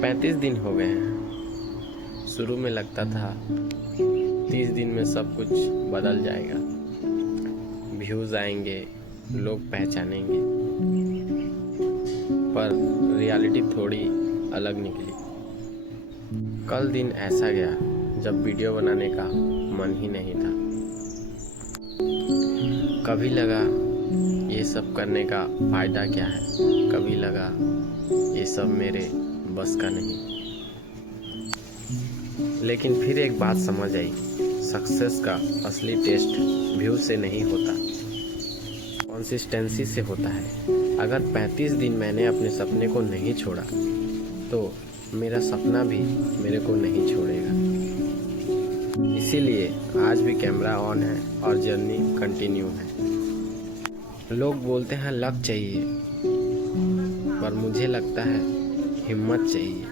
35 दिन हो गए हैं। शुरू में लगता था 30 दिन में सब कुछ बदल जाएगा, व्यूज़ आएंगे, लोग पहचानेंगे, पर रियलिटी थोड़ी अलग निकली। कल दिन ऐसा गया जब वीडियो बनाने का मन ही नहीं था। कभी लगा ये सब करने का फ़ायदा क्या है, कभी लगा ये सब मेरे बस का नहीं। लेकिन फिर एक बात समझ आई, सक्सेस का असली टेस्ट व्यू से नहीं होता, कंसिस्टेंसी से होता है। अगर 35 दिन मैंने अपने सपने को नहीं छोड़ा तो मेरा सपना भी मेरे को नहीं छोड़ेगा। इसीलिए आज भी कैमरा ऑन है और जर्नी कंटिन्यू है। लोग बोलते हैं लक चाहिए, पर मुझे लगता है हिम्मत चाहिए।